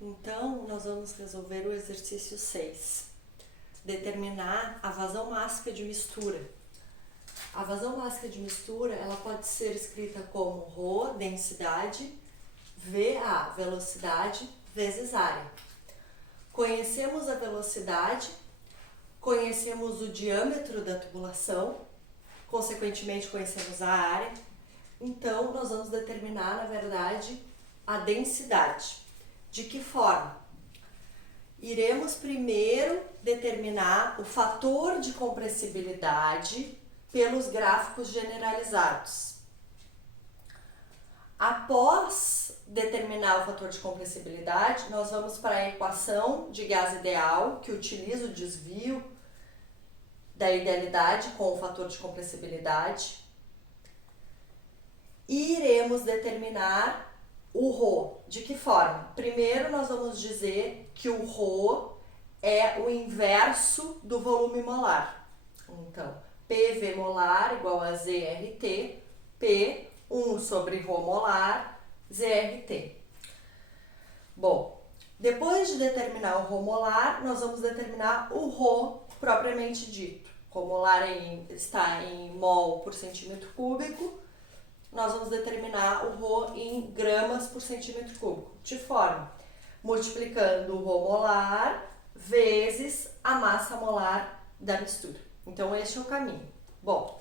Então, nós vamos resolver o exercício 6. Determinar a vazão máxima de mistura. A vazão máxima de mistura, ela pode ser escrita como ρ, densidade, VA, velocidade, vezes área. Conhecemos a velocidade, conhecemos o diâmetro da tubulação, consequentemente conhecemos a área. Então, nós vamos determinar, na verdade, a densidade. De que forma? Iremos primeiro determinar o fator de compressibilidade pelos gráficos generalizados. Após determinar o fator de compressibilidade, nós vamos para a equação de gás ideal, que utiliza o desvio da idealidade com o fator de compressibilidade. E iremos determinar o ρ. De que forma? Primeiro, nós vamos dizer que o ρ é o inverso do volume molar. Então, PV molar igual a ZRT, P 1 sobre ρ molar, ZRT. Bom, depois de determinar o ρ molar, nós vamos determinar o ρ propriamente dito. Como o molar está em mol por centímetro cúbico, nós vamos determinar o ρ em gramas por centímetro cúbico. De forma, multiplicando o ρ molar vezes a massa molar da mistura. Então, este é o caminho. Bom,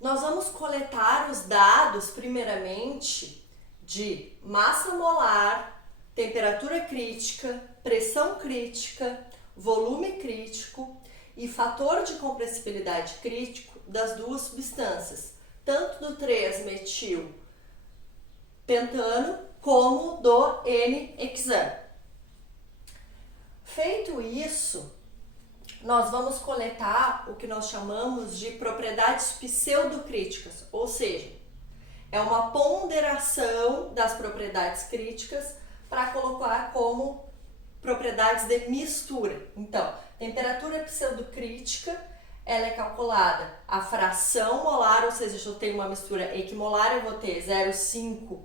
nós vamos coletar os dados, primeiramente, de massa molar, temperatura crítica, pressão crítica, volume crítico e fator de compressibilidade crítico das duas substâncias, tanto do 3-metil-pentano como do N-hexano. Feito isso, nós vamos coletar o que nós chamamos de propriedades pseudocríticas, ou seja, é uma ponderação das propriedades críticas para colocar como propriedades de mistura. Então, temperatura pseudocrítica, ela é calculada a fração molar, ou seja, se eu tenho uma mistura equimolar, eu vou ter 0,5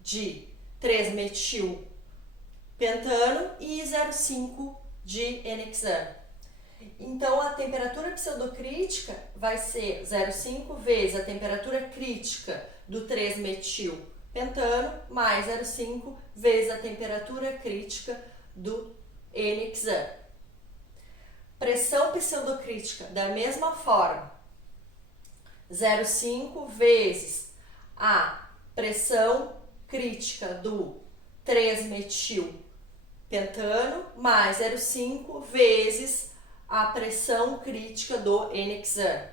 de 3-metil-pentano e 0,5 de N-hexano. Então, a temperatura pseudocrítica vai ser 0,5 vezes a temperatura crítica do 3-metil-pentano mais 0,5 vezes a temperatura crítica do N-hexano. Pressão pseudocrítica, da mesma forma, 0,5 vezes a pressão crítica do 3-metil-pentano mais 0,5 vezes a pressão crítica do N-hexano.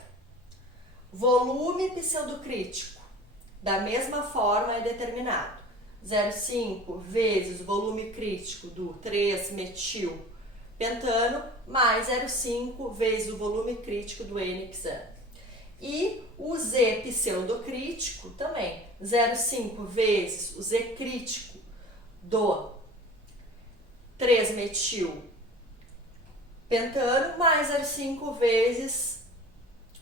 Volume pseudocrítico, da mesma forma, é determinado. 0,5 vezes o volume crítico do 3-metil-pentano mais 0,5 vezes o volume crítico do N-hexano. E o Z pseudocrítico também, 0,5 vezes o Z crítico do 3-metil-pentano mais 0,5 vezes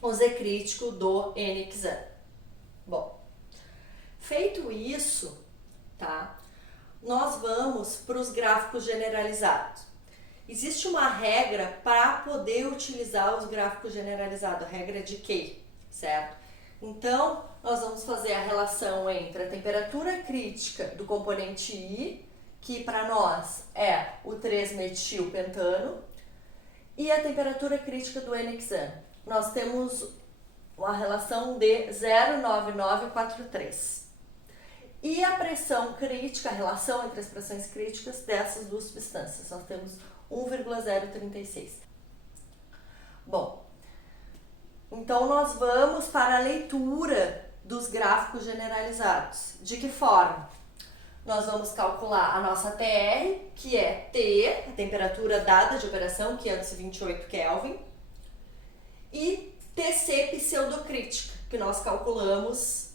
o Z crítico do N-hexano. Bom, feito isso, tá? Nós vamos para os gráficos generalizados. Existe uma regra para poder utilizar os gráficos generalizados, a regra de Kay, certo? Então, nós vamos fazer a relação entre a temperatura crítica do componente I, que para nós é o 3-metil-pentano, e a temperatura crítica do N-hexano. Nós temos a relação de 0,9943. E a pressão crítica, a relação entre as pressões críticas dessas duas substâncias, nós temos 1,036. Bom, então nós vamos para a leitura dos gráficos generalizados. De que forma? Nós vamos calcular a nossa TR, que é T, a temperatura dada de operação, 528 Kelvin, e TC pseudocrítica, que nós calculamos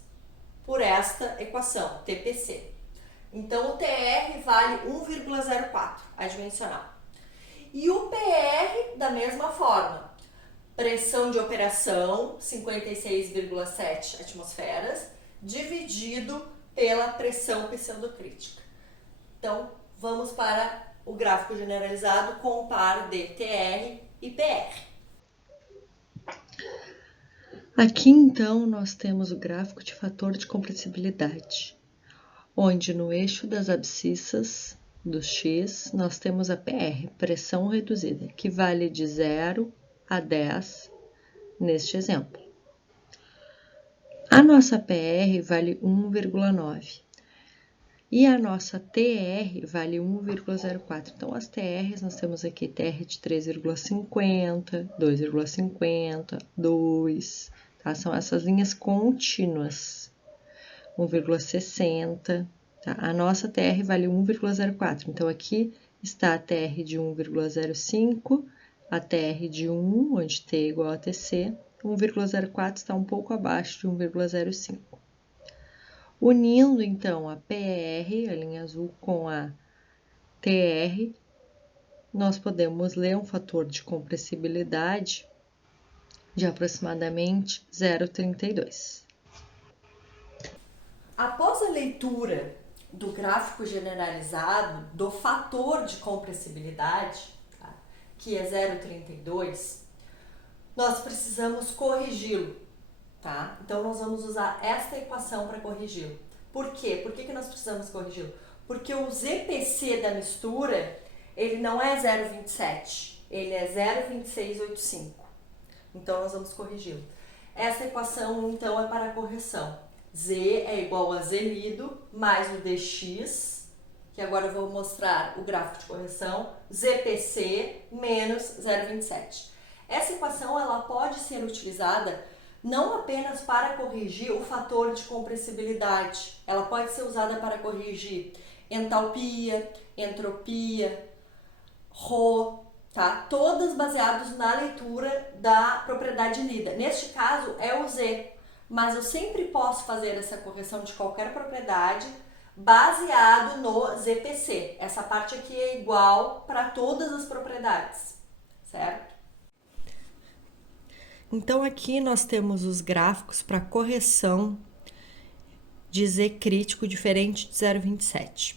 por esta equação, TPC. Então, o TR vale 1,04, adimensional. E o PR, da mesma forma, pressão de operação, 56,7 atmosferas, dividido pela pressão pseudocrítica. Então, vamos para o gráfico generalizado com par de TR e PR. Aqui, então, nós temos o gráfico de fator de compressibilidade, onde no eixo das abscissas do X, nós temos a PR, pressão reduzida, que vale de 0 a 10 neste exemplo. A nossa PR vale 1,9 e a nossa TR vale 1,04. Então, as TRs, nós temos aqui TR de 3,50, 2,50, 2, tá? São essas linhas contínuas. 1,60, tá? A nossa TR vale 1,04. Então, aqui está a TR de 1,05, a TR de 1, onde T é igual a TC, 1,04 está um pouco abaixo de 1,05. Unindo, então, a PR, a linha azul, com a TR, nós podemos ler um fator de compressibilidade de aproximadamente 0,32. Após a leitura do gráfico generalizado do fator de compressibilidade, tá, que é 0,32, nós precisamos corrigi-lo, tá? Então, nós vamos usar esta equação para corrigi-lo. Por quê? Por que nós precisamos corrigi-lo? Porque o ZPC da mistura, ele não é 0,27, ele é 0,2685. Então, nós vamos corrigi-lo. Essa equação, então, é para a correção. Z é igual a Z lido mais o dx, que agora eu vou mostrar o gráfico de correção, ZPC menos 0,27. Essa equação ela pode ser utilizada não apenas para corrigir o fator de compressibilidade, ela pode ser usada para corrigir entalpia, entropia, ρ, tá? Todas baseadas na leitura da propriedade lida. Neste caso é o Z, mas eu sempre posso fazer essa correção de qualquer propriedade baseado no ZPC. Essa parte aqui é igual para todas as propriedades, certo? Então, aqui nós temos os gráficos para correção de Z crítico diferente de 0,27.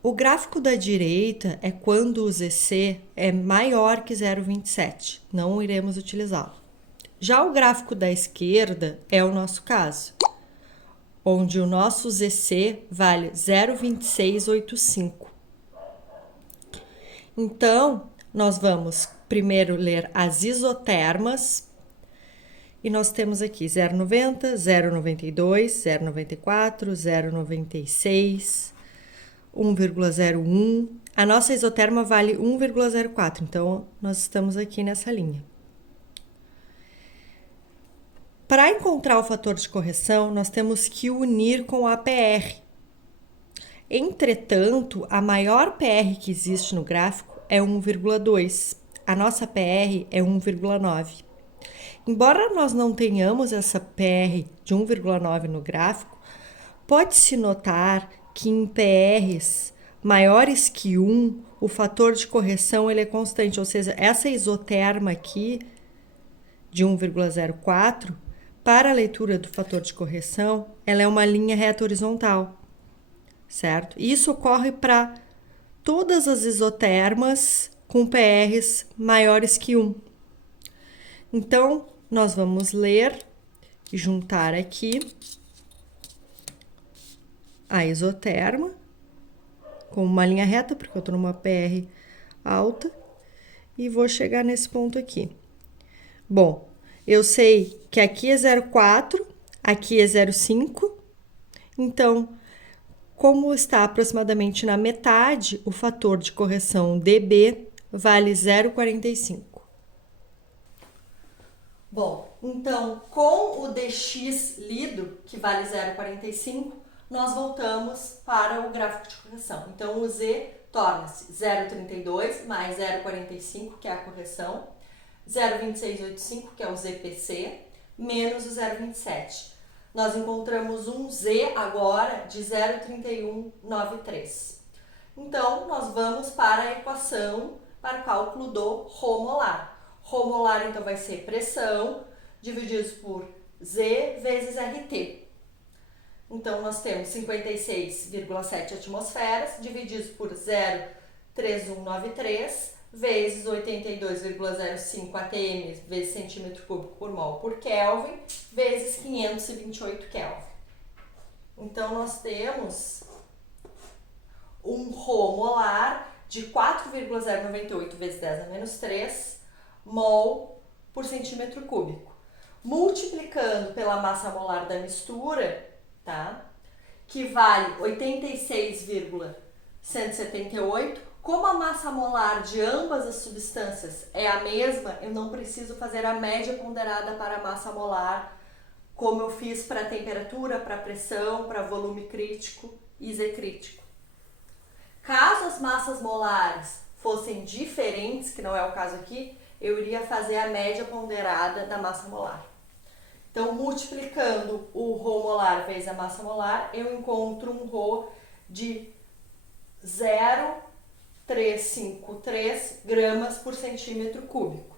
O gráfico da direita é quando o ZC é maior que 0,27. Não iremos utilizá-lo. Já o gráfico da esquerda é o nosso caso, onde o nosso ZC vale 0,2685. Então, nós vamos primeiro ler as isotermas, e nós temos aqui 0,90, 0,92, 0,94, 0,96, 1,01. A nossa isoterma vale 1,04, então nós estamos aqui nessa linha. Para encontrar o fator de correção, nós temos que unir com a PR. Entretanto, a maior PR que existe no gráfico é 1,2. A nossa PR é 1,9. Embora nós não tenhamos essa PR de 1,9 no gráfico, pode-se notar que em PRs maiores que 1, o fator de correção ele é constante, ou seja, essa isoterma aqui de 1,04, para a leitura do fator de correção, ela é uma linha reta horizontal, certo? Isso ocorre para todas as isotermas com PRs maiores que 1. Então, nós vamos ler e juntar aqui a isoterma com uma linha reta, porque eu estou numa PR alta, e vou chegar nesse ponto aqui. Bom, eu sei que aqui é 0,4, aqui é 0,5, então, como está aproximadamente na metade, o fator de correção dB vale 0,45. Bom, então, com o dx lido, que vale 0,45, nós voltamos para o gráfico de correção. Então, o Z torna-se 0,32 mais 0,45, que é a correção, 0,2685, que é o ZPC, menos o 0,27. Nós encontramos um Z agora de 0,3193. Então, nós vamos para a equação para o cálculo do ρ molar. ρ molar, então, vai ser pressão divididos por Z vezes RT. Então, nós temos 56,7 atmosferas divididos por 0,3193 vezes 82,05 atm vezes centímetro cúbico por mol por Kelvin vezes 528 Kelvin. Então, nós temos um Rho molar de 4,098 vezes 10 a menos 3 mol por centímetro cúbico. Multiplicando pela massa molar da mistura, tá? Que vale 86,178. Como a massa molar de ambas as substâncias é a mesma, eu não preciso fazer a média ponderada para a massa molar, como eu fiz para a temperatura, para a pressão, para volume crítico e Z crítico. Caso as massas molares fossem diferentes, que não é o caso aqui, eu iria fazer a média ponderada da massa molar. Então, multiplicando o Rho molar vezes a massa molar, eu encontro um Rho de 0,353 gramas por centímetro cúbico.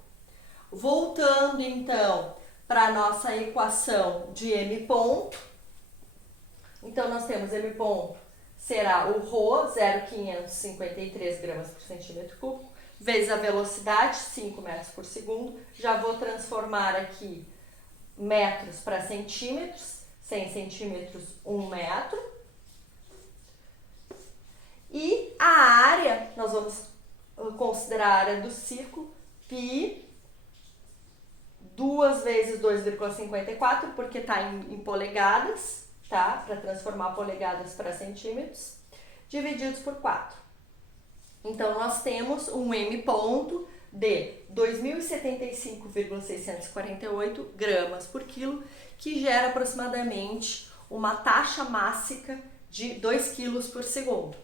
Voltando, então, para a nossa equação de M ponto. Então, nós temos M ponto, será o Rho, 0,553 gramas por centímetro cúbico, vezes a velocidade, 5 metros por segundo. Já vou transformar aqui metros para centímetros, 100 centímetros, 1 metro. E a área, nós vamos considerar a área do círculo, π, 2 vezes 2,54, porque está em polegadas, tá? Para transformar polegadas para centímetros, divididos por 4. Então, nós temos um M ponto de 2.075,648 gramas por quilo, que gera aproximadamente uma taxa mássica de 2 quilos por segundo.